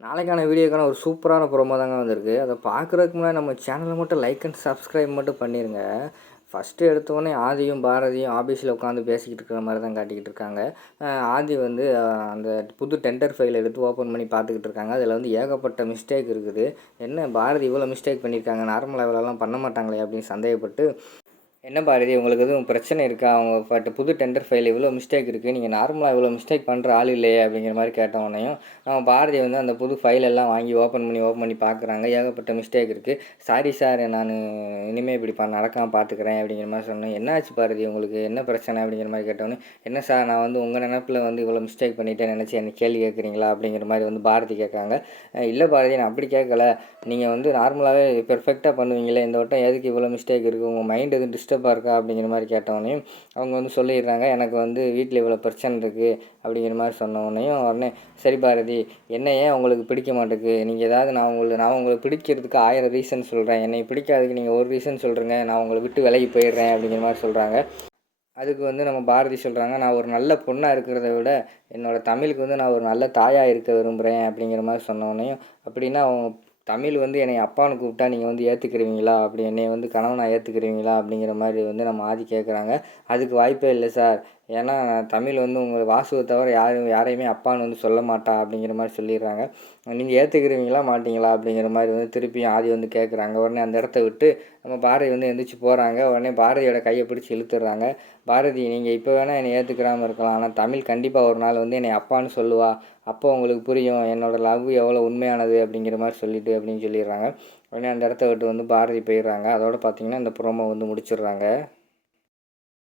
நாளைக்கான வீடியோக்கான ஒரு சூப்பரான ப்ரோமோ தாங்க வந்திருக்கு. அதை பார்க்குறதுக்கு முன்னாடி நம்ம சேனலை மட்டும் லைக் அண்ட் சப்ஸ்கிரைப் மட்டும் பண்ணிடுங்க ஃபஸ்ட்டு எடுத்தோடனே ஆதியும் பாரதியும் ஆஃபீஸில் உட்காந்து பேசிக்கிட்டு இருக்கிற மாதிரி தான் காட்டிக்கிட்டு இருக்காங்க. ஆதி வந்து அந்த புது டெண்டர் ஃபைல் எடுத்து ஓப்பன் பண்ணி பார்த்துக்கிட்டு இருக்காங்க. அதில் வந்து ஏகப்பட்ட மிஸ்டேக் இருக்குது. என்ன பாரதி இவ்வளோ மிஸ்டேக் பண்ணியிருக்காங்க நார்மல் லெவலெல்லாம் பண்ண மாட்டாங்களே அப்படின்னு சந்தேகப்பட்டு என்ன பாரதி உங்களுக்கு எதுவும் பிரச்சனை இருக்கா? அவங்க பட் புது டெண்டர் ஃபைல் இவ்வளோ மிஸ்டேக் இருக்குது நீங்கள் நார்மலாக இவ்வளோ மிஸ்டேக் பண்ணுற ஆள் இல்லையே அப்படிங்கிற மாதிரி கேட்டவொடனையும் நம்ம பாரதி வந்து அந்த புது ஃபைல் எல்லாம் வாங்கி ஓப்பன் பண்ணி ஓப்பன் பண்ணி பார்க்குறாங்க. ஏகப்பட்ட மிஸ்டேக் இருக்குது சாரி சார் நான் இனிமேல் இப்படி பண்ண நடக்காமல் பார்த்துக்கிறேன் அப்படிங்கிற மாதிரி சொன்னேன். என்னாச்சு பாரதி உங்களுக்கு? என்ன பிரச்சனை அப்படிங்கிற மாதிரி கேட்டோன்னே என்ன சார் நான் வந்து உங்கள் நினப்பில் வந்து இவ்வளோ மிஸ்டேக் பண்ணிட்டேன் நினச்சி என்ன கேள்வி கேட்குறீங்களா அப்படிங்கிற மாதிரி வந்து பாரதி கேட்காங்க இல்லை பாரதி நான் அப்படி கேட்கல. நீங்கள் வந்து நார்மலாகவே பெர்ஃபெக்டாக பண்ணுவீங்களே இந்த வட்டம் எதுக்கு இவ்வளோ மிஸ்டேக் இருக்குது உங்கள் மைண்ட் எதுவும் சித்தப்பா இருக்கா அப்படிங்கிற மாதிரி கேட்டவொடனே அவங்க வந்து சொல்லிடுறாங்க. எனக்கு வந்து வீட்டில் இவ்வளோ பிரச்சனை இருக்குது அப்படிங்கிற மாதிரி சொன்னவொடனையும் உடனே சரி பாரதி என்ன ஏன் உங்களுக்கு பிடிக்க மாட்டேங்குது? நீங்கள் ஏதாவது நான் உங்களுக்கு நான் உங்களுக்கு பிடிக்கிறதுக்கு ஆயிரம் ரீசன் சொல்கிறேன் என்னை பிடிக்காததுக்கு நீங்கள் ஒரு ரீசன் சொல்கிறேங்க நான் உங்களை விட்டு விலகி போயிடுறேன் அப்படிங்கிற மாதிரி சொல்கிறாங்க அதுக்கு வந்து நம்ம பாரதி சொல்கிறாங்க நான் ஒரு நல்ல பொண்ணாக இருக்கிறத விட என்னோட தமிழுக்கு வந்து நான் ஒரு நல்ல தாயாக இருக்க விரும்புகிறேன் அப்படிங்கிற மாதிரி சொன்னோடனையும் அப்படின்னா அவங்க தமிழ் வந்து என்னை அப்பான்னு கூப்பிட்டா நீங்கள் வந்து ஏற்றுக்கிறீங்களா அப்படி என்னை வந்து கணவனாக ஏற்றுக்கிறீங்களா அப்படிங்கிற மாதிரி வந்து நம்ம ஆதி கேட்குறாங்க அதுக்கு வாய்ப்பே இல்லை சார். ஏன்னா தமிழ் வந்து உங்களை வாசுவை தவிர யாரும் யாரையுமே அப்பான்னு வந்து சொல்ல மாட்டா அப்படிங்கிற மாதிரி சொல்லிடுறாங்க. நீங்கள் ஏற்றுக்கிறீங்களா மாட்டிங்களா அப்படிங்கிற மாதிரி வந்து திருப்பியும் ஆதி வந்து கேட்குறாங்க உடனே அந்த இடத்த விட்டு நம்ம பாரதி வந்து எந்திரிச்சு போகிறாங்க உடனே பாரதியோட கையை பிடிச்சி இழுத்துடுறாங்க. பாரதி நீங்கள் இப்போ வேணால் என்னை ஏற்றுக்கிறாமல் இருக்கலாம். ஆனால் தமிழ் கண்டிப்பாக ஒரு நாள் வந்து என்னை அப்பான்னு சொல்லுவா. அப்போ உங்களுக்கு புரியும் என்னோடய லவ் எவ்வளோ உண்மையானது அப்படிங்கிற மாதிரி சொல்லிட்டு அப்படின்னு சொல்லிடுறாங்க. உடனே அந்த இடத்த விட்டு வந்து பாரதி போயிடுறாங்க. அதோட பார்த்திங்கன்னா இந்த ப்ரோமோ வந்து முடிச்சிடுறாங்க.